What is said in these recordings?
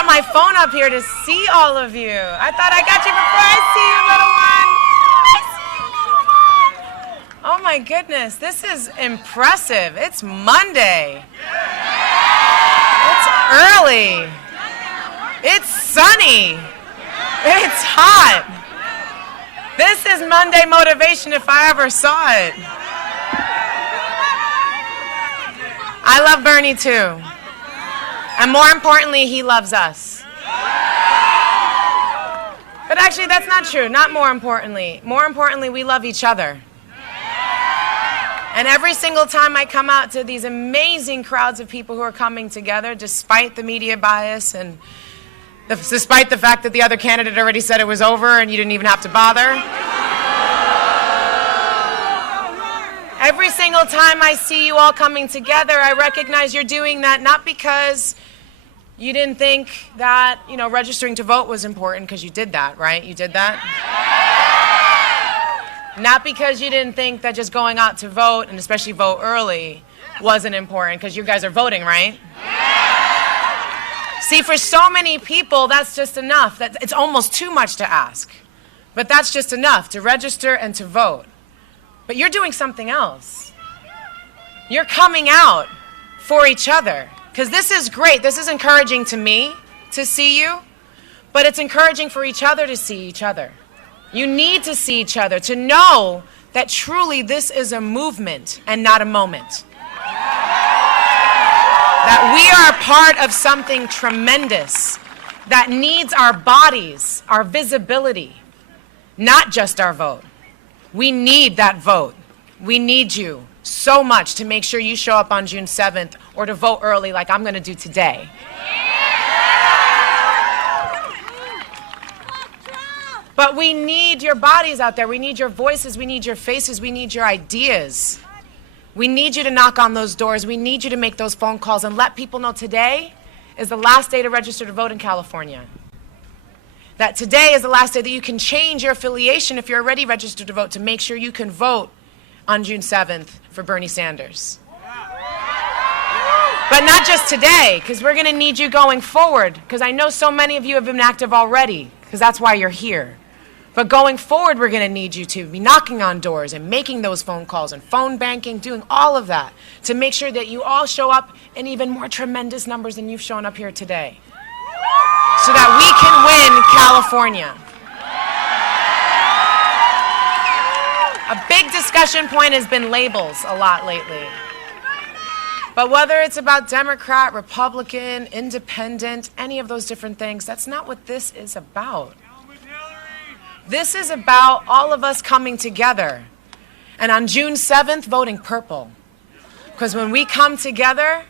brought my phone up here to see all of you. I thought I got you before I see you, little one. Oh my goodness, this is impressive. It's Monday. It's early. It's sunny. It's hot. This is Monday motivation if I ever saw it. I love Bernie too. And more importantly, he loves us. But actually, that's not true. Not more importantly. More importantly, we love each other. And every single time I come out to these amazing crowds of people who are coming together, despite the media bias and despite the fact that the other candidate already said it was over and you didn't even have to bother. Every single time I see you all coming together, I recognize you're doing that not because you didn't think that, registering to vote was important, because you did that, right? You did that? Not because you didn't think that just going out to vote, and especially vote early, wasn't important, because you guys are voting, right? See, for so many people, that's just enough. It's almost too much to ask. But that's just enough, to register and to vote. But you're doing something else. You're coming out for each other. Because this is great. This is encouraging to me to see you. But it's encouraging for each other to see each other. You need to see each other to know that truly this is a movement and not a moment. That we are part of something tremendous that needs our bodies, our visibility, not just our vote. We need that vote. We need you so much to make sure you show up on June 7th or to vote early like I'm going to do today. But we need your bodies out there. We need your voices. We need your faces. We need your ideas. We need you to knock on those doors. We need you to make those phone calls and let people know today is the last day to register to vote in California. That today is the last day that you can change your affiliation if you're already registered to vote to make sure you can vote on June 7th for Bernie Sanders. But not just today, because we're going to need you going forward, because I know so many of you have been active already, because that's why you're here. But going forward, we're going to need you to be knocking on doors and making those phone calls and phone banking, doing all of that to make sure that you all show up in even more tremendous numbers than you've shown up here today, so that we can win California. A big discussion point has been labels a lot lately. But whether it's about Democrat, Republican, Independent, any of those different things, that's not what this is about. This is about all of us coming together. And on June 7th, voting purple. Because when we come together,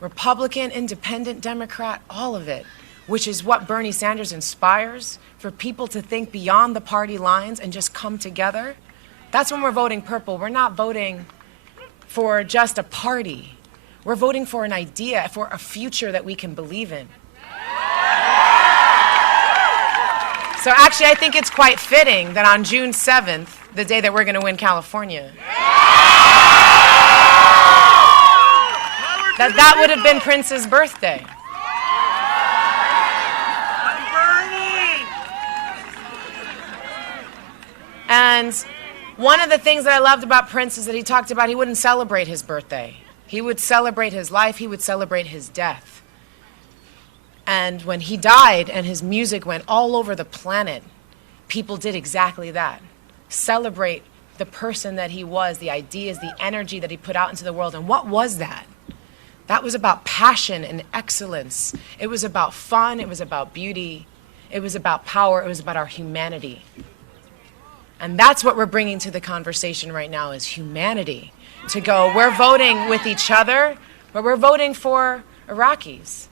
Republican, Independent, Democrat, all of it, which is what Bernie Sanders inspires, for people to think beyond the party lines and just come together, that's when we're voting purple. We're not voting for just a party. We're voting for an idea, for a future that we can believe in. So actually, I think it's quite fitting that on June 7th, the day that we're going to win California, that would have been Prince's birthday. And one of the things that I loved about Prince is that he talked about he wouldn't celebrate his birthday. He would celebrate his life. He would celebrate his death. And when he died and his music went all over the planet, people did exactly that. Celebrate the person that he was, the ideas, the energy that he put out into the world. And what was that? That was about passion and excellence. It was about fun. It was about beauty. It was about power. It was about our humanity. And that's what we're bringing to the conversation right now, is humanity. To go, we're voting with each other, but we're voting for Iraqis.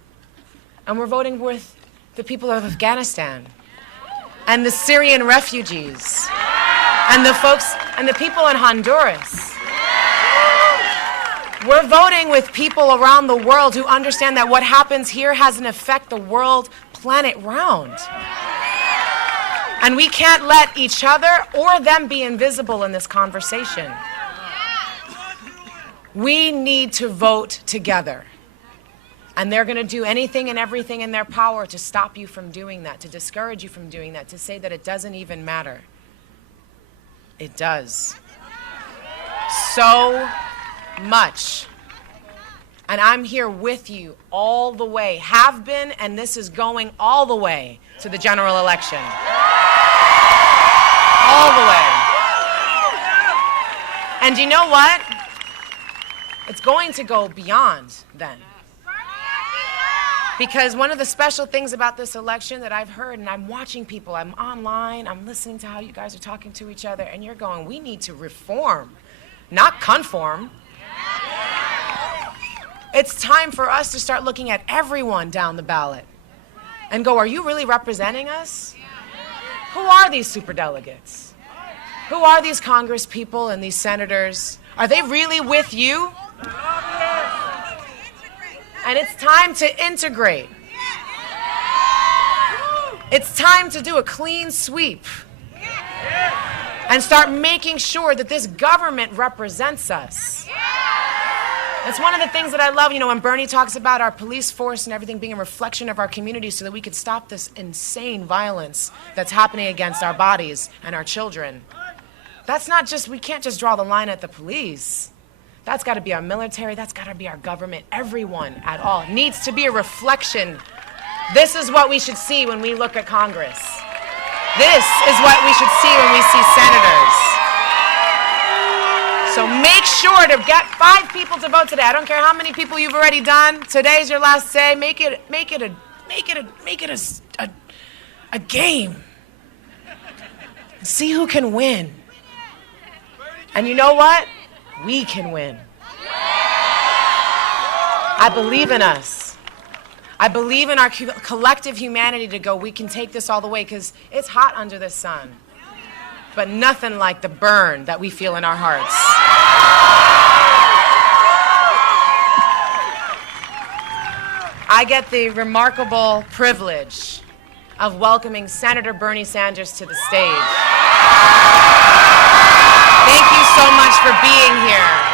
And we're voting with the people of Afghanistan and the Syrian refugees and the folks and the people in Honduras. We're voting with people around the world who understand that what happens here has an effect the world, planet round. And we can't let each other or them be invisible in this conversation. We need to vote together. And they're going to do anything and everything in their power to stop you from doing that, to discourage you from doing that, to say that it doesn't even matter. It does. So much. And I'm here with you all the way, have been, and this is going all the way to the general election. All the way. And you know what? It's going to go beyond then. Because one of the special things about this election that I've heard, and I'm watching people, I'm online, I'm listening to how you guys are talking to each other, and you're going, we need to reform, not conform. It's time for us to start looking at everyone down the ballot and go, are you really representing us? Who are these superdelegates? Who are these Congress people and these senators? Are they really with you? And it's time to integrate. It's time to do a clean sweep and start making sure that this government represents us. It's one of the things that I love, when Bernie talks about our police force and everything being a reflection of our community so that we could stop this insane violence that's happening against our bodies and our children. That's not just, we can't just draw the line at the police. That's got to be our military. That's got to be our government. Everyone at all needs to be a reflection. This is what we should see when we look at Congress. This is what we should see when we see senators. So make sure to get 5 people to vote today. I don't care how many people you've already done. Today's your last day. Make it a game. See who can win. And you know what? We can win. I believe in us. I believe in our collective humanity to go, we can take this all the way, because it's hot under the sun. But nothing like the burn that we feel in our hearts. I get the remarkable privilege of welcoming Senator Bernie Sanders to the stage. Thank you so much for being here.